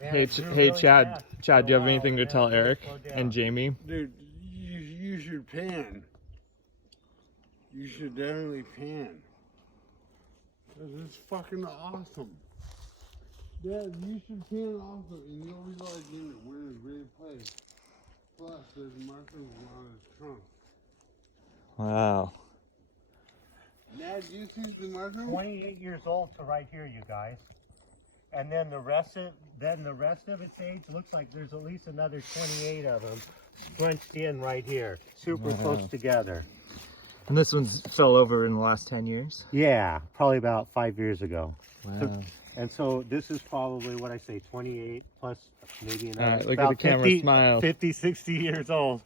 Hey, Chad. Chad, do you have anything to tell Eric and Jamie? Dude, you should pan. You should definitely pan. This is fucking awesome. Dad, you should pan also, and you'll realize in it when it's really played. Plus, there's markers on his trunk. Wow. Dad, do you see the marker? 28 years old to right here, you guys. And then the rest of its age looks like there's at least another 28 of them scrunched in right here, super close together. And this one's fell over in the last 10 years? Yeah, probably about 5 years ago. Wow. And so this is probably what I say, 28 plus maybe another Look at the camera, smile. 50, 60 years old.